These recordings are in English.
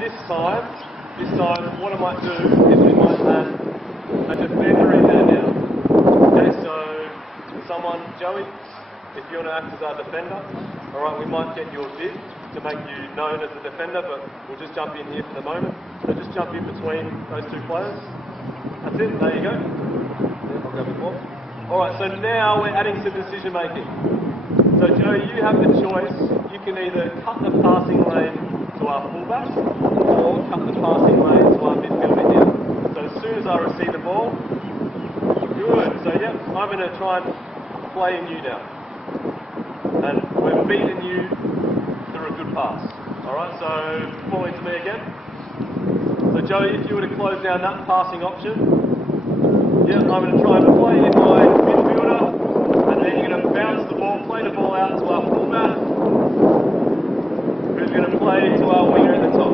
this time, what I might do is we might add a defender in there now. Okay, so Joey, if you want to act as our defender, all right, we might get your bid to make you known as the defender, but we'll just jump in here for the moment. So just jump in between those two players. That's it, there you go. I'll grab the ball. Alright, so now we're adding some decision making. So Joey, you have the choice. You can either cut the passing lane to our fullback or cut the passing lane to our midfielder here. So as soon as I receive the ball, good. So yeah, I'm going to try and play in you now. And we're beating you through a good pass. Alright, so fall into me again. So Joey, if you were to close down that passing option, yeah, I'm going to try and play in my midfielder, and then you're going to bounce the ball, play the ball out to our fullback, who's going to play to our winger at the top.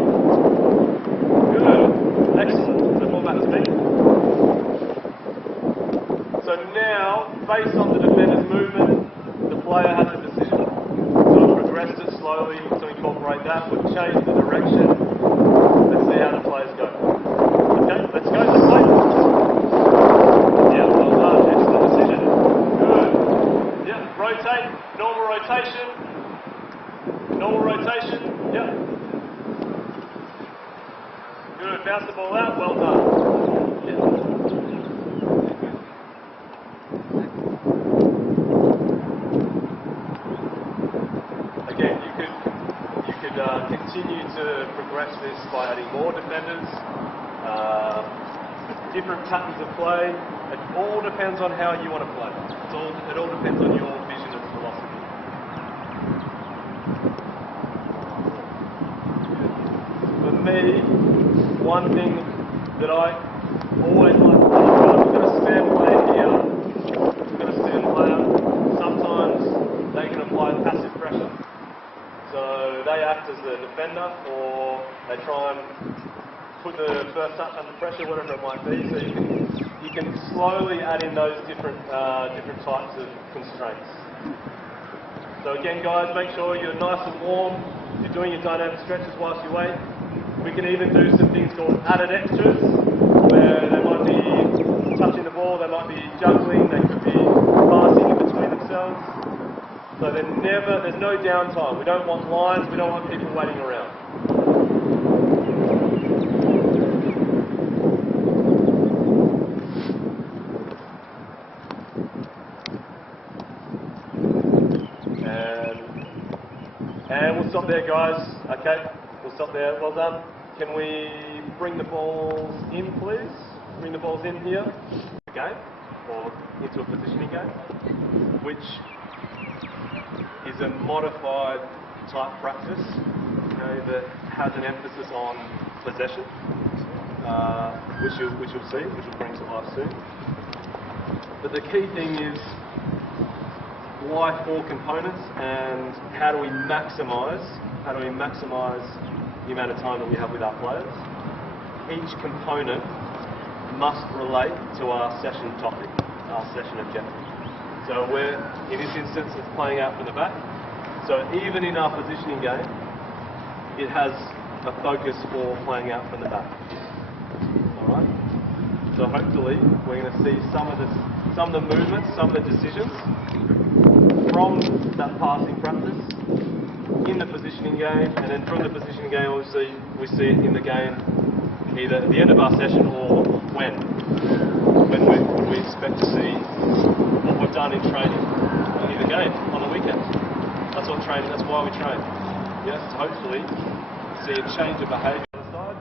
Good, excellent. So ball back to me. So now, based on the defender's movement, the player has a decision. So I've progressed it slowly to incorporate that. We've changed the direction. Let's see how the players go. Okay, let's go. Let's play. Yeah, well done. Excellent decision. Good. Yeah, rotate. Normal rotation. Normal rotation. Yeah. Good. Bounce the ball out. Well done. Yeah. Again, you could continue to progress this by adding more defenders, different patterns of play. It all depends on how you want to play. It all depends on your vision and philosophy. For me, one thing that I always like to do, we've got a spare player here. We've got a spare player. Sometimes they can apply passive pressure. So they act as a defender, or they try and put the first touch under pressure, whatever it might be. So you can slowly add in those different types of constraints. So again, guys, make sure you're nice and warm. You're doing your dynamic stretches whilst you wait. We can even do some things called added extras, where they might be touching the ball, they might be juggling, they could be passing in between themselves. So there's no downtime. We don't want lines, we don't want people waiting around. And we'll stop there, guys. Okay, we'll stop there. Well done. Can we bring the balls in, please? Bring the balls in here. Game, or into a positioning game, which is a modified type practice, that has an emphasis on possession, which you'll see, which we'll bring to life soon. But the key thing is why 4 components, and how do we maximise the amount of time that we have with our players. Each component must relate to our session topic, our session objective. So in this instance, it's playing out from the back. So even in our positioning game, it has a focus for playing out from the back. All right. So hopefully we're going to see some of the movements, some of the decisions from that passing practice in the positioning game, and then from the positioning game, obviously we see it in the game either at the end of our session or when we expect to see what we've done in training in the game on the weekend. That's what training. That's why we train. Yes, to hopefully see a change of behaviour on the side.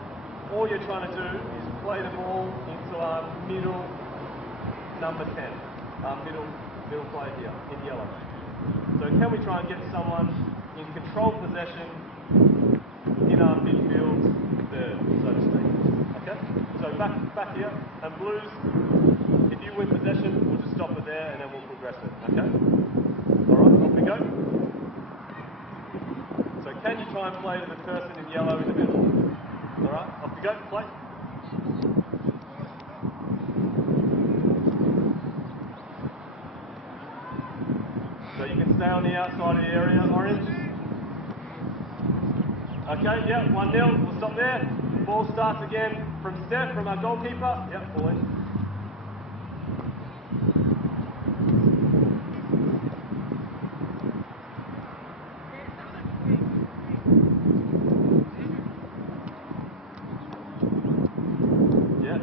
All you're trying to do is play the ball into our middle number 10, our middle player here in yellow. So can we try and get someone in controlled possession in our midfield third, so to speak? Okay. So back here, and Blues, if you win possession, we'll just stop it there and then we'll progress it. Okay. All right. Off we go. So can you try and play to the person in yellow in the middle? All right. Off we go. Play. So you can stay on the outside of the area, orange. Okay, yeah, 1-0. We'll stop there. Ball starts again from Steph, from our goalkeeper. Yep, ball in. Yeah,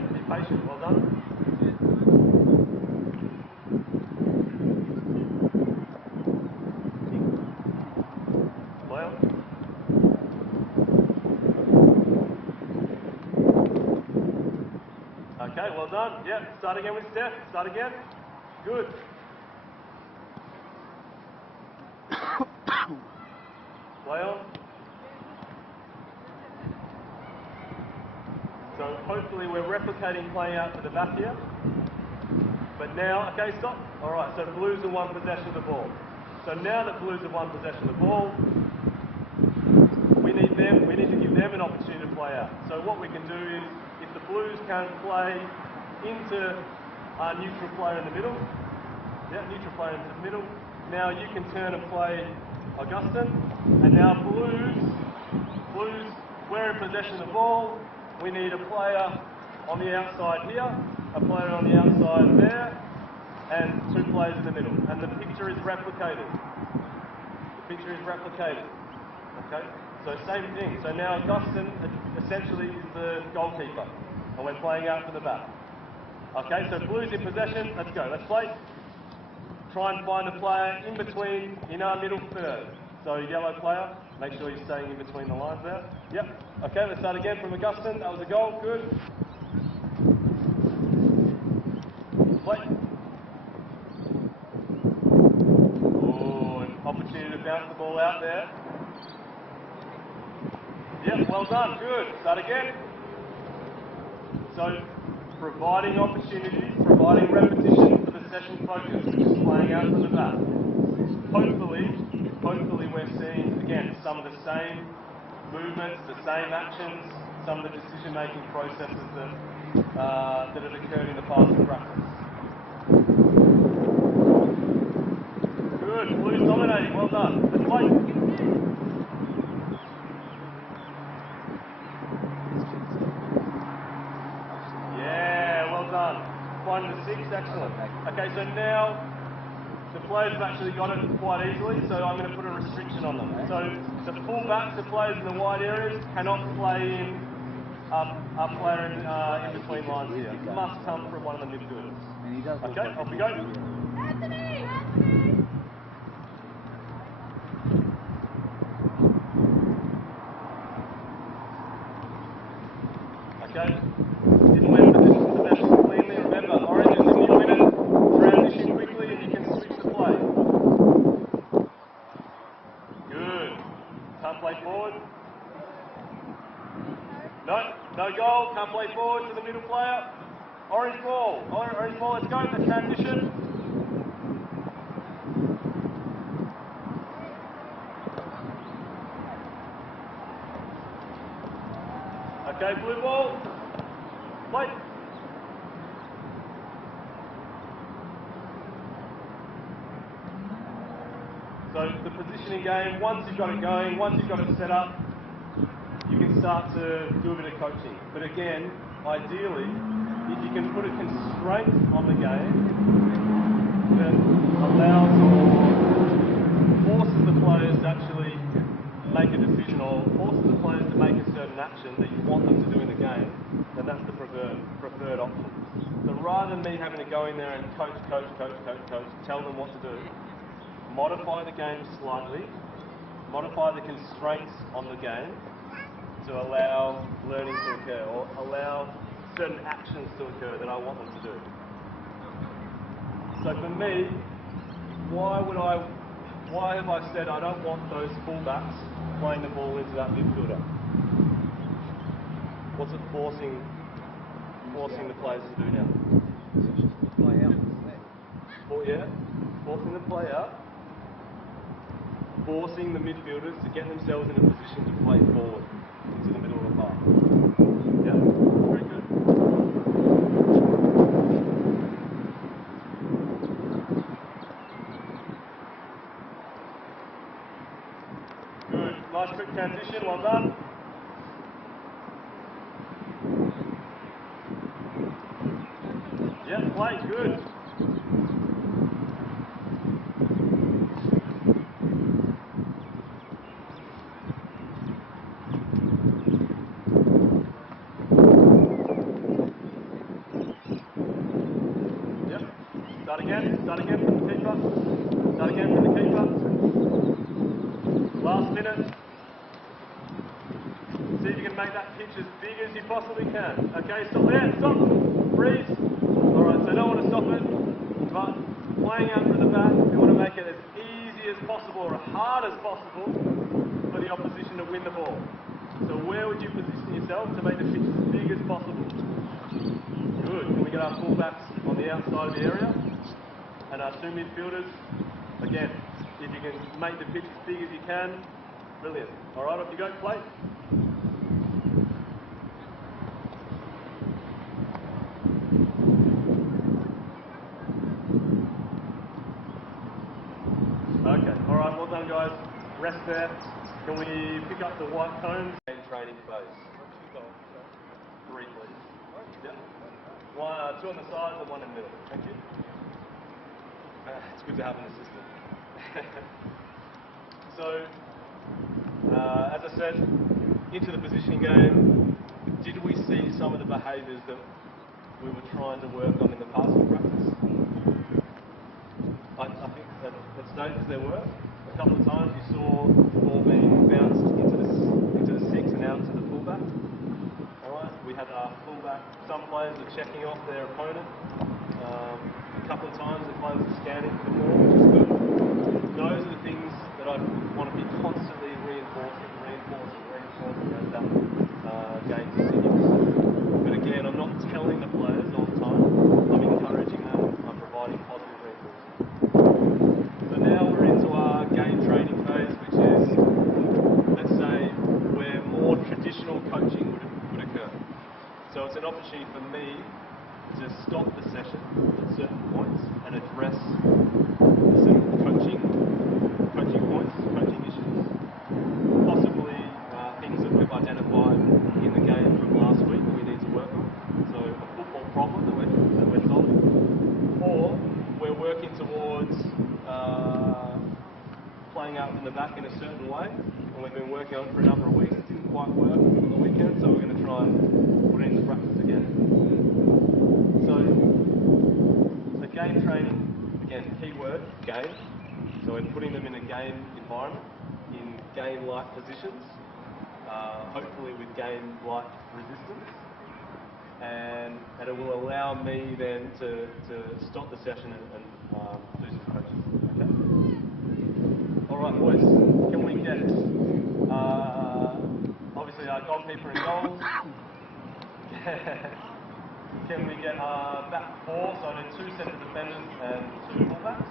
be patient. Well done. Well. Okay, well done. Yeah, start again with Steph. Start again. Good. Play on. So hopefully we're replicating playing out to the back here. But now, okay, stop. All right, so Blues have one possession of the ball. So now that Blues have one possession of the ball, we need to give them an opportunity to play out. So what we can do is, if the Blues can play into our neutral player in the middle, neutral player into the middle, now you can turn and play Augustin, and now Blues, we're in possession of the ball. We need a player on the outside here, a player on the outside there, and 2 players in the middle. And the picture is replicated. Okay? So same thing. So now Augustin essentially is the goalkeeper, and we're playing out from the back. Okay, so Blues in possession. Let's go. Let's play. Try and find a player in between in our middle third. So yellow player, make sure you're staying in between the lines there. Yep. Okay, let's start again from Augustin. That was a goal. Good. Play. Oh, an opportunity to bounce the ball out there. Yep, well done. Good. Start again. So, providing opportunities, providing repetition for the session focus, which is playing out from the back. Hopefully we're seeing, again, some of the same movements, the same actions, some of the decision-making processes that have occurred in the past in practice. Good, Blues dominating, well done. Let's play. Yeah, well done. 1-6, excellent. Okay, so now the players have actually got it quite easily, so I'm going to put a restriction on them. So the full-backs, the players in the wide areas, cannot play in a player in between lines here. It must come from one of the midfielders. Okay, off we go. Okay, didn't win possession cleanly. Remember, Orange is if you win it, transition quickly and you can switch the play. Good. Can't play forward. No goal. Can't play forward to the middle player. Orange ball. Orange ball. Let's go. The transition. Okay, blue ball. Play. So the positioning game, once you've got it going, once you've got it set up, you can start to do a bit of coaching. But again, ideally, if you can put a constraint on the game that allows or forces the players to actually make a decision or forces the players to make a certain action that you want them to do in the game, then that's the preferred option. So rather than me having to go in there and coach, tell them what to do, modify the game slightly, modify the constraints on the game to allow learning to occur or allow certain actions to occur that I want them to do. So for me, why have I said I don't want those fullbacks playing the ball into that midfielder? What's it forcing the players to do now? Forcing the play out. Forcing the midfielders to get themselves in a position to play forward into the middle of the park. Yeah, very good. Good, nice quick transition. play, good. Yep. Start again from the keeper. Start again from the keeper. Last minute. See if you can make that pitch as big as you possibly can. Okay, stop there, stop, freeze. Alright, so don't want to stop it, but playing out from the back, you want to make it as easy as possible or as hard as possible for the opposition to win the ball. So where would you position yourself to make the pitch as big as possible? Good. Can we get our fullbacks on the outside of the area? And our two midfielders, again, if you can make the pitch as big as you can, brilliant. Alright, off you go, play. Okay, alright, well done guys. Rest there. Can we pick up the white cones? Training phase. 3 please. Yep. Two on the sides and one in the middle. Thank you. It's good to have an assistant. So, as I said, into the positioning game, did we see some of the behaviours that we were trying to work on in the passing practice? I think at stages there were. A couple of times you saw the ball being bounced into the 6 and out to the fullback. Alright, we had our fullback, some players were checking off their opponent. A couple of times the players were scanning for the ball, which is good. Those are the things that I want to be constantly reinforcing as that game continues. But again, I'm not telling the players all the time, I'm encouraging them, I'm providing positive reinforcement. So now we're into our game training phase, which is, let's say, where more traditional coaching would occur. So it's an opportunity for me to stop the session at certain points and address some coaching points, coaching issues. Possibly things that we've identified in the game from last week that we need to work on. So a football problem that we're solving. Or we're working towards playing out from the back in a certain way, and we've been working on it for a number of weeks. It didn't quite work on the weekend, so we're going to try and put it into practice again. So the game training, again, key word, game. So we're putting them in a game environment, in game-like positions, hopefully with game-like resistance. And it will allow me then to stop the session and do some coaching. Okay? Alright boys, can we get, obviously our goalkeeper in goals. Can we get our back 4, so I need 2 centre defenders and 2 fullbacks?